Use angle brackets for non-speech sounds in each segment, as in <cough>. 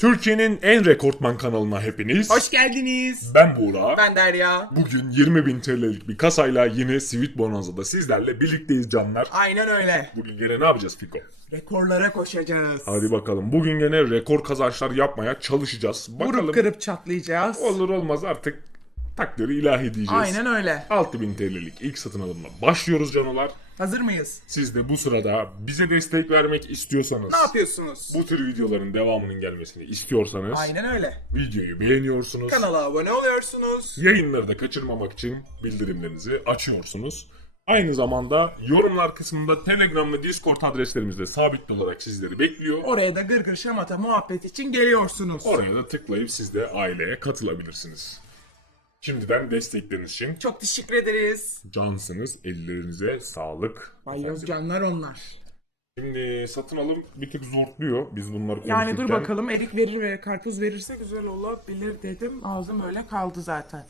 Türkiye'nin en rekortman kanalına hepiniz. Hoş geldiniz. Ben Buğra. Ben Derya. Bugün 20.000 TL'lik bir kasayla yine Sweet Bonanza'da sizlerle birlikteyiz canlar. Aynen öyle. Bugün gene ne yapacağız Fiko? Rekorlara koşacağız. Hadi bakalım. Bugün gene rekor kazançlar yapmaya çalışacağız. Bakalım Vurup kırıp çatlayacağız. olur olmaz artık takdiri ilahi diyeceğiz. Aynen öyle. 6000 TL'lik ilk satın alımla başlıyoruz canolar. Hazır mıyız? Siz de bu sırada bize destek vermek istiyorsanız, Ne yapıyorsunuz? bu tür videoların devamının gelmesini istiyorsanız Aynen öyle. videoyu beğeniyorsunuz. Kanala abone oluyorsunuz. Yayınları da kaçırmamak için bildirimlerinizi açıyorsunuz. Aynı zamanda yorumlar kısmında Telegram ve Discord adreslerimiz de sabit olarak sizleri bekliyor. Oraya da gırgır şamata muhabbet için geliyorsunuz. Oraya da tıklayıp siz de aileye katılabilirsiniz. Şimdiden destekleriniz için Çok teşekkür ederiz. cansınız. Ellerinize sağlık. Bayyoz canlar onlar. Şimdi satın alım bir tık zorluyor. Biz bunları konuşurken. Yani dur bakalım erik verir ve karpuz verirse güzel olabilir dedim. Ağzım öyle kaldı zaten.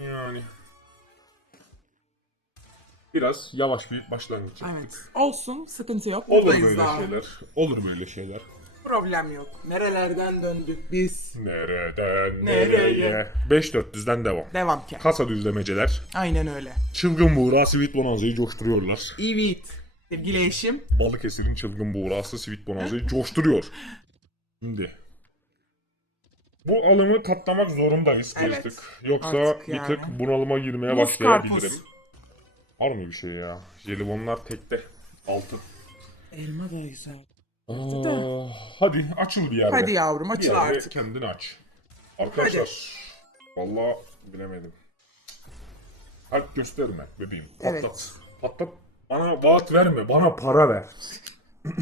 Yani. Biraz yavaş bir başlangıç yaptık. Evet. Olsun sıkıntı yok. Olur Buradayız böyle daha. şeyler. Olur böyle şeyler. Problem yok. Nerelerden döndük biz? Nereden Nereye? nereye? 5400'den devam. Devam ki. Kasa düzlemeceler. Aynen öyle. Çılgın Buğra Sweet Bonanza'yı coşturuyorlar. Evet. Sevgili eşim. Balıkesir'in çılgın Buğra'sı Sweet Bonanza'yı coşturuyor. Şimdi. Bu alımı katlamak zorundayız Evet. artık. Yoksa Artık bir yani. tık bunalıma girmeye Muz başlayabilirim. karpuz. Var mı bir şey ya? Jelibonlar tekte. Altın. Elma da güzel. Aa, hadi açıl bir yerde. Hadi yavrum Bir açıl yerde artık. kendini aç. Arkadaşlar. Vallahi bilemedim. Kalp gösterme bebeğim. Patlat. Evet. Patlat. Bana vaat verme. Bana para ver. <laughs>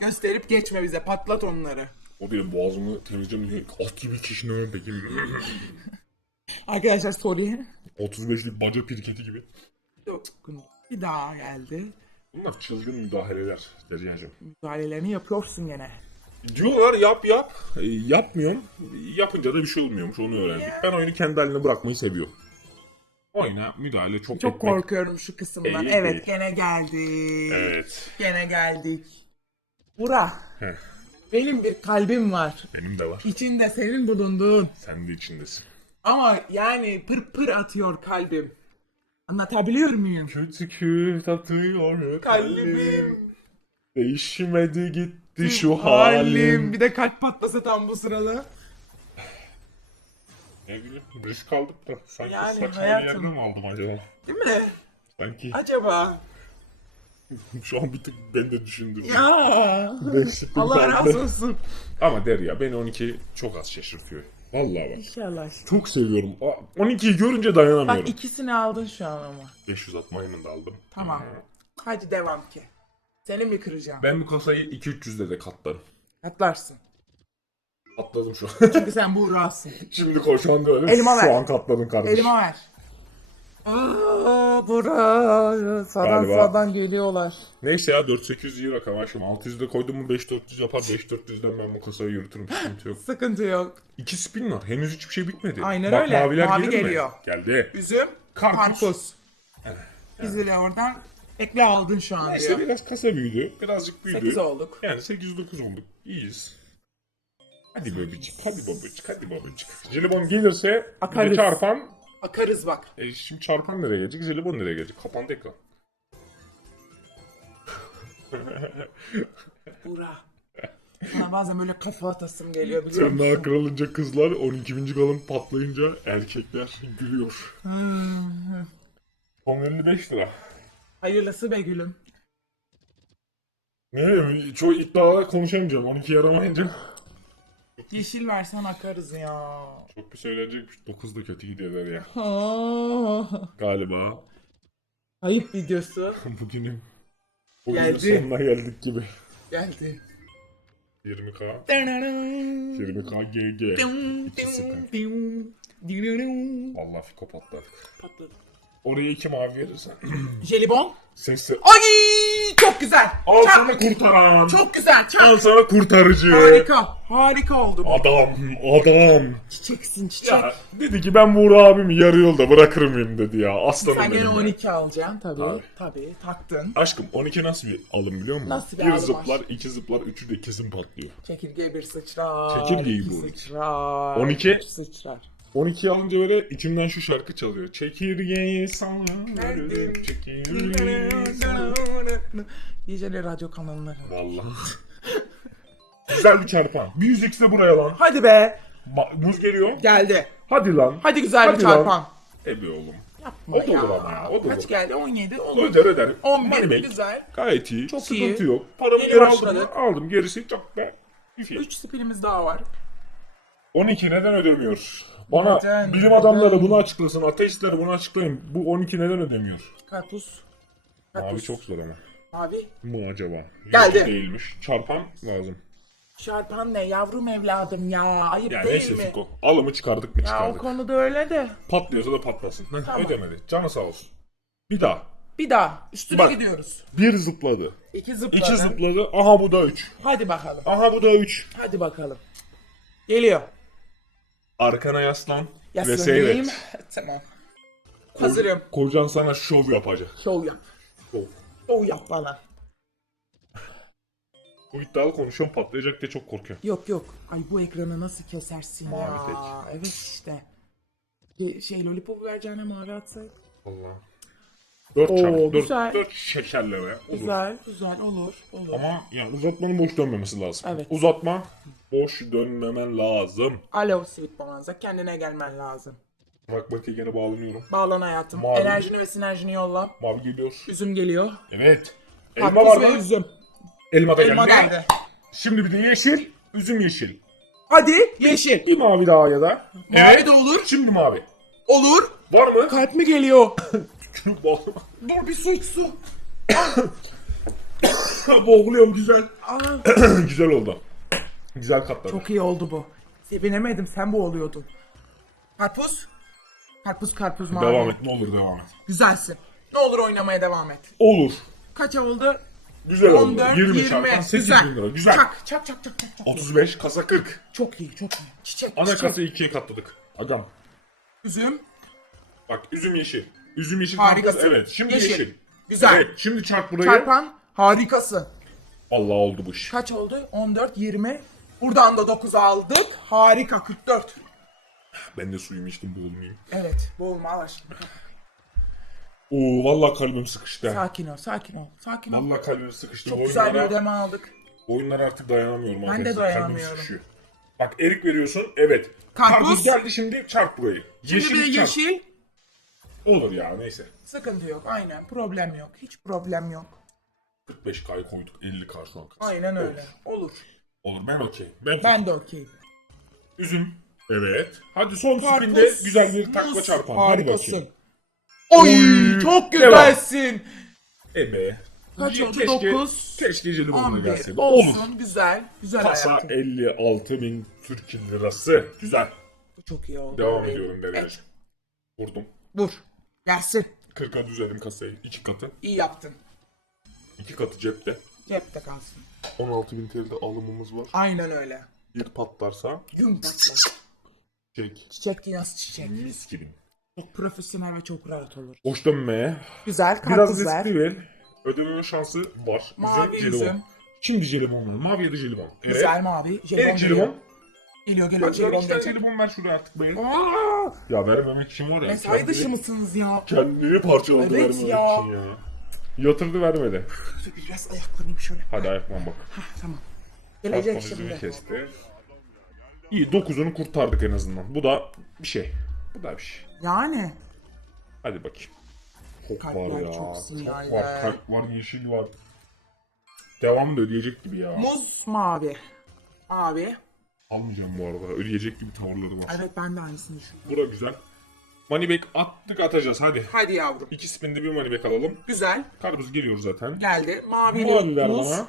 Gösterip geçme bize patlat onları. O benim boğazımı temizleyeceğim diye at gibi kişinin önündeki <laughs> Arkadaşlar sorry. 35'lik baca pirketi gibi. Yok. Bir daha geldi. Bunlar çılgın müdahaleler Derya'cığım. Müdahalelerini yapıyorsun gene. Diyorlar yap yap. E, yapmıyorum. Yapınca da bir şey olmuyormuş onu öğrendik. Ben oyunu kendi haline bırakmayı seviyorum. Oyuna müdahale çok, Çok etmek. korkuyorum şu kısımdan. İyi, evet iyi. gene geldik. Evet. Gene geldik. Bura. Heh, Benim bir kalbim var. benim de var. İçinde senin bulunduğun. Sen de içindesin. Ama yani pır pır atıyor kalbim. Anlatabiliyor muyum? Kötü küt atıyor Kalbim. Değişmedi gitti şu halim. Bir de kalp patlasa tam bu sırada. Ne bileyim risk aldık da. Sanki Yani saçma bir hayatım. yerde mi aldım acaba? Değil mi? Sanki Acaba? <laughs> şu an bir tık ben de düşündüm. Ya. Allah razı olsun. Ama Derya beni 12 çok az şaşırtıyor. Vallahi bak. İnşallah. Çok seviyorum. Aa, 12'yi görünce dayanamıyorum. Bak ikisini aldın şu an ama. 500 atmayını da aldım. Tamam. Hadi devam ki. Seni mi kıracağım? Ben bu kasayı 2-300'de de katlarım. Atlarsın. Atladım şu an. Çünkü sen Buğra'sın. <laughs> Şimdi koşan da öyle. Elime şu ver. an katladım kardeşim. Elime ver. Aa, Buğra. Sağdan Galiba. sağdan geliyorlar. Neyse ya 4800 iyi rakam şimdi 600'de koydum mu 5400 yapar 5400'den ben bu kasayı yürütürüm sıkıntı yok. <laughs> Sıkıntı yok. İki spin var henüz hiçbir şey bitmedi. Aynen Bak, öyle. Maviler Mavi gelir mi? geliyor. Geldi. Üzüm, Karpuz. karpuz. Bizleri oradan ekle aldın şu an Neyse diyor. biraz kasa büyüdü. Birazcık büyüdü. 8 olduk. Yani 8-9 olduk. İyiyiz. Hadi babacık, hadi babacık, hadi babacık. Jelibon gelirse Akarız. çarpan. Akarız bak. E şimdi çarpan nereye gelecek? Jelibon nereye gelecek? Kapandı ekran. <laughs> Buğra. Bana bazen böyle kafa atasım geliyor biliyor musun? kırılınca kızlar 12. galon patlayınca erkekler gülüyor. Hmm. 1055 lira. Hayırlısı be gülüm. Ne bileyim çok iddialı konuşamayacağım 12 yaramayınca. Yeşil versen akarız ya. Çok bir söylenecekmiş. 9 da kötü gidiyorlar ya. Galiba Ayıp videosu <laughs> bugünün bugünün Geldi. sonuna geldik gibi. geldi. 20k. Dın 20k GG. dın İki sıkın. dın dın dın. Vallahi fiko patladık. Patladı. Oraya iki mavi verirsen. <clears throat> Jelibon. Sesi Ay! Çok güzel. Al Çak. sana kurtaran. Çok güzel. Çak. Al sana kurtarıcı. Harika. Harika oldu. Adam, adam. Çiçeksin çiçek. Ya, dedi ki ben Buğra abimi yarı yolda bırakır mıyım dedi ya. Aslanım Sen gene benim ya. 12 alacaksın tabii. Tabii. Tabii. Taktın. Aşkım 12 nasıl bir alım biliyor musun? Nasıl bir bir alım zıplar, iki zıplar, üçü de kesin patlıyor. Çekirge bir sıçrar. Çekirgeyi iki bu. Sıçrar. 12. üç sıçrar. 12 alınca böyle içimden şu şarkı çalıyor. Çekirgeyi sallarım, çekirgeyi sallarım. DJ'li radyo kanalına. Vallahi. Güzel bir çarpan. Bir 100 de buraya lan. Hadi be. Ma- muz geliyor. Geldi. Hadi lan. Hadi güzel Hadi bir lan. çarpan. E be oğlum. Yapma O da ya. olur ama ya, o da Kaç olur. geldi? 17. Olur. Öder öder. 11 Money güzel. Gayet iyi. Çok Sıkıntı iyi. yok. Paramı Yeni geri aldım. başladık. Aldım. Gerisi çok. İfi. 3 spinimiz daha var. 12 neden ödemiyor? Bana Neden? bilim adamları bunu açıklasın. Ateistler bunu açıklayın. Bu 12 neden ödemiyor? Karpuz. Abi Karpuz. çok zor ama. Abi. Mı acaba? Geldi. Yok, değilmiş. Çarpan lazım. Çarpan ne yavrum evladım ya. Ayıp Ya değil neyse mi? Fiko. Alımı çıkardık mı Ya o çıkardık. konuda öyle de. Patlıyorsa da patlasın. Heh, Tamam. Ödemedi. Canı sağ olsun. Bir daha. Bir daha. Üstüne Bak. gidiyoruz. Bir zıpladı. İki zıpladı. İki zıpladı. Aha bu da üç. Hadi bakalım. Aha bu da üç. Hadi bakalım. Geliyor. Arkana yaslan. Ve Yaslanayım. seyret. Tamam. Hazırım. Kocan sana şov yapacak. Şov yap. Şov. Şov yap bana. Bu iddialı konuşuyorum patlayacak diye çok korkuyorum. Yok yok. Ay bu ekranı nasıl kesersin Mavi ya. tek. Evet işte. Şey, şey lollipop vereceğine mavi atsaydık. Allah. Dört Oo, çarpı. Dört, güzel. dört şekerleme. Olur. Güzel güzel olur. Olur. Ama yani uzatmanın boş dönmemesi lazım. Evet. Uzatma boş dönmemen lazım. Alo Sweet Bonanza kendine gelmen lazım. Matematiğe gene bağlanıyorum. Bağlan hayatım. Mavi. Enerjini ve sinerjini yolla. Mavi geliyor. Üzüm geliyor. Evet. Elma Karpuz var ve mı? üzüm. Elma da Elma geldi. geldi. Şimdi bir de yeşil. Üzüm yeşil. Hadi yeşil. Bir mavi daha ya da. Mavi de olur. Şimdi mavi. Olur. Var mı? Kalp mi geliyor? <laughs> Dur bir su iç su. <coughs> Boğuluyorum güzel. Aa, <coughs> güzel oldu. Güzel katladı. çok iyi oldu bu. Sevinemedim sen bu oluyordun. Karpuz. Karpuz karpuz mavi. Devam et ne olur devam et. Güzelsin. Ne olur oynamaya devam et. Olur. Kaça oldu? Güzel oldu. 14, 20, 20. çarpan 8 Güzel. bin lira. Güzel. Çak çak çak çak. çak. 35 kasa 40. Çok iyi çok iyi. Çiçek Ana çiçek. kasayı ikiye katladık. Adam. Üzüm. Bak üzüm yeşil. Üzüm yeşil. Harikasın. karpuz, Evet şimdi Yeşil. yeşil. Güzel. Evet şimdi çarp burayı. Çarpan harikasın. Allah oldu bu iş. Kaç oldu? 14, 20. Buradan da 9 aldık. Harika 44. Ben de suyumu içtim boğulmayayım. Evet. Boğulma al aşkına. Oo vallahi kalbim sıkıştı. Sakin ol, sakin ol, sakin ol. Vallahi kalbim sıkıştı. Çok güzel bir oyunlara- ödeme aldık. Oyunlara artık dayanamıyorum. de arkadaşlar. dayanamıyorum. Sıkışıyor. Bak erik veriyorsun. Evet. Karpuz. geldi şimdi çarp burayı. Şimdi Yeşil bir de çarp. yeşil. Olur ya neyse. Sıkıntı yok, aynen. Problem yok, hiç problem yok. 45K'yı koyduk 50K şu an. Aynen öyle. Olur. Olur. Olur ben okey. Ben, Ben de okeyim. Üzüm. Evet. Hadi son spinde güzel bir takla. Hadi Harikasın. Oy, Oy, çok devam. güzelsin. Ebe. Kaç oldu? Keşke- Dokuz. Keşke jelibonla 11. gelseydi. Olur. Olsun, güzel. Güzel Kasa hayatım. 56 bin Türk lirası. Güzel. Bu çok iyi oldu. Devam ediyorum devreye. Vurdum. Vur. Gelsin. 40'a düzeldim kasayı. 2 katı. İyi yaptın. 2 katı cepte. Cepte kalsın. 16 bin TL'de alımımız var. Aynen öyle. Bir patlarsa Gün patlar. çek. Çiçek dünyası çiçek. Mis gibi. Çok profesyonel ve çok rahat olur. Boş dönmeye. Güzel Biraz karpuz ver. riskli ver. Ödememe şansı var. Mavi jelibon. üzüm. Şimdi jelibon var. Mavi ya da jelibon. Evet. Güzel mavi. Jelibon Evet jelibon. Geliyor geliyor. Hadi Jelibon iki tane gelecek. jelibon ver şuraya artık. Aa, Ya vermemek için var ya. mesai kendini- dışı mısınız ya? Kendini parçaladı Evet vermemek ya. için ya. Yatırdı vermedi. Dur biraz ayaklanayım şöyle. Hadi ayaklan bak. Tamam. Çarpan Gelecek şimdi. kesti. İyi dokuzunu kurtardık en azından. Bu da bir şey. Bu da bir şey. Yani. Hadi bakayım. Çok Kalpler var ya. çok Çok sinyaller. var. Kalp var, yeşil var. Devam da ödeyecek gibi ya. Muz mavi. Mavi. Almayacağım bu arada. Ödeyecek gibi tavırları var. Evet ben de aynısını düşünüyorum. Bura güzel. Moneyback attık atacağız hadi. Hadi yavrum. İki spinde bir moneyback alalım. Güzel. Karpuz geliyor zaten. Geldi. Mavi ver muz. bana.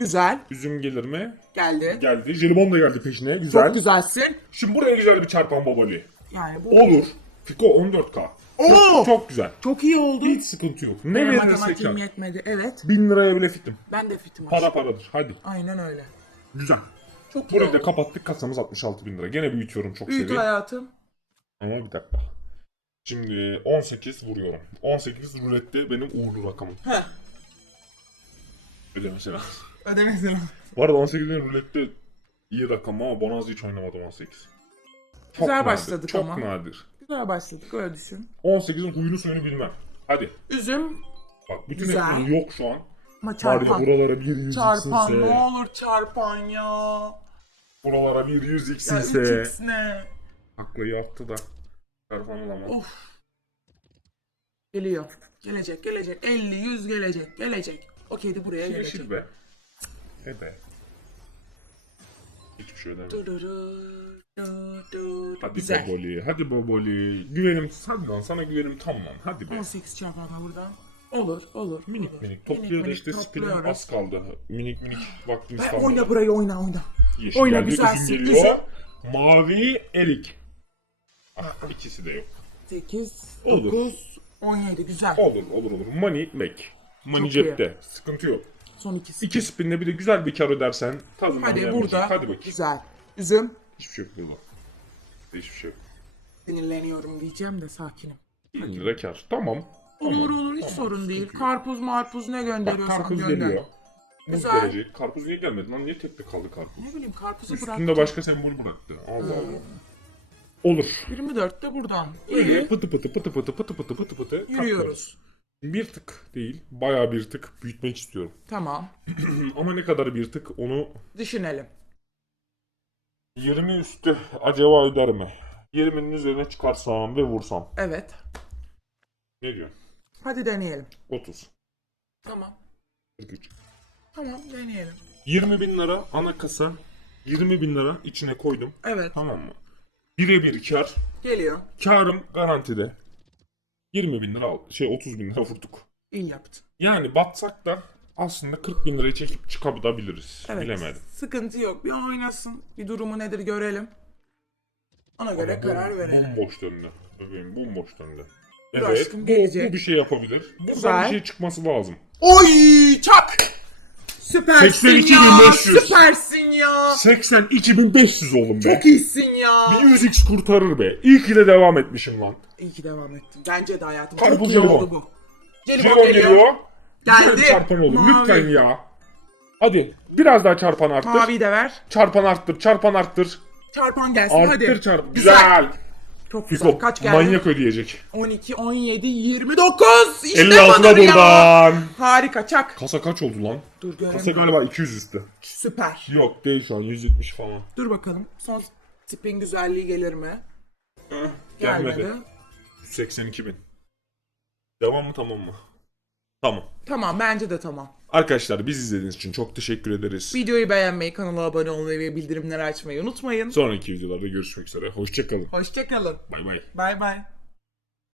Güzel. Üzüm gelir mi? Geldi. Geldi. Jelibon da geldi peşine. Güzel. Çok güzelsin. Şimdi buraya güzel bir çarpan babali. Yani bu Olur. Fiko 14k. Oo! Çok güzel. Çok iyi oldu. Hiç sıkıntı yok. Ne Benim verirsek matematiğim yetmedi. Evet. Bin liraya bile fitim. Ben de fitim. Para paradır. Hadi. Aynen öyle. Güzel. Çok Burayı da kapattık. Kasamız 66 bin lira. Gene büyütüyorum çok Büyüt seri. hayatım. Ama bir dakika. Şimdi 18 vuruyorum. 18 rulette benim uğurlu rakamım. Heh. Öyle mesela. Ödemezsin. Bu arada 18'in rulette iyi rakam ama Bonanza hiç oynamadım 18. Çok Güzel nadir, başladık çok ama. nadir. Güzel başladık öyle düşün. 18'in huyunu suyunu bilmem. Hadi. Üzüm Bak bütün Güzel. hepsi yok şu an. Ama Var ya çarpan. buralara bir yüz Çarpan ne olur çarpan ya. Buralara bir yüz Ya iksinse. 3x ne? Aklayı attı da. Çarpan olamaz. Of. Geliyor. Gelecek gelecek. 50 100 gelecek. Gelecek. O kedi buraya gelecek. Yeşil be. E be. Hiçbir şey. Du du du, du du. Hadi Güzel. Boboli, hadi Boboli. Güvenim, hadi lan sana güvenim tam lan. Hadi be. 18 çarpanla buradan. Olur olur. Minik olur. minik. Topluyor da minik işte topluyoruz. az kaldı. Minik minik vaktimiz Ve kaldı. oyna burayı oyna oyna. Yeşil oyna, geldi, güzel, üzüm sürpriz. geliyor. Mavi erik. Ah, ikisi de yok. 8, Olur. 9, 17 güzel. Olur olur olur. Money Mac. Money Çok cepte. Sıkıntı yok. Son ikisi. İki spinle bir de güzel bir kar ödersen. Tadından Hadi yenmeyecek. burada. Hadi bakayım. Güzel. Üzüm. Hiçbir şey yok. Hiçbir şey yok. Sinirleniyorum diyeceğim de sakinim. 1 lira kar. Tamam. Olur olur hiç Tamam, sorun değil. yok. Karpuz marpuz ne Bak gönderiyorsan karpuz gönder. geliyor. Muz Güzel. gelecek. Karpuz niye gelmedi lan? Niye tekte kaldı karpuz? Ne bileyim karpuzu Üstünde bıraktım. başka sembol bıraktı. Allah Allah. Olur. 24 de buradan. Böyle İyi. pıtı pıtı pıtı pıtı pıtı pıtı pıtı pıtı Yürüyoruz. Bir tık değil. Bayağı bir tık büyütmek istiyorum. Tamam. <clears throat> Ama ne kadar bir tık onu Düşünelim. 20 üstü acaba öder mi? 20'nin üzerine çıkarsam ve vursam. Evet. Ne diyorsun? Hadi deneyelim. 30. Tamam. 43. Tamam deneyelim. 20 bin lira ana kasa. 20 bin lira içine koydum. Evet. Tamam mı? Birebir kar. Geliyor. Karım garantide. 20 bin lira al- şey 30 bin lira vurduk. İyi yaptın. Yani batsak da aslında 40 bin lirayı çekip çıkabiliriz. Evet. Bilemedim. Sıkıntı yok. Bir oynasın. Bir durumu nedir görelim. Ona göre karar verelim. Bomboş döndü. Bebeğim bomboş döndü. Evet. aşkım, bu, gelecek. bu bir şey yapabilir. Buradan Güzel. bir şey çıkması lazım. Oy çak! Süpersin 82.500. ya. Süpersin ya. 82.500 oğlum be. Çok iyisin ya. Bir 100x kurtarır be. İyi ki de devam etmişim lan. İyi ki devam ettin. Bence de hayatım. Karpuz Çok iyi jelibon. oldu bu. Jelibon Jelibon geliyor. geliyor. Güzel Geldi. çarpan olur. Mavi. Lütfen ya. Hadi biraz daha çarpan arttır. Mavi de ver. Çarpan arttır, çarpan arttır. Çarpan gelsin Arttır hadi. çarpan. Güzel. Çok güzel. Fiko Kaç geldi? manyak ödeyecek. 12, 17, 29. İşte 56 da budur ya. buradan. Harika çak. Kasa kaç oldu lan? Dur görelim. Kasa galiba 200 üstü. Süper. Yok değil şu an 170 falan. Dur bakalım. Son tipin güzelliği gelir mi? Gelmedi. Gelmedi. 182 bin. Devam mı tamam mı? Tamam. Tamam bence de tamam. Arkadaşlar biz izlediğiniz için çok teşekkür ederiz. Videoyu beğenmeyi, kanala abone olmayı ve bildirimleri açmayı unutmayın. Sonraki videolarda görüşmek üzere. Hoşçakalın. Hoşçakalın. Bay bay. Bay bay.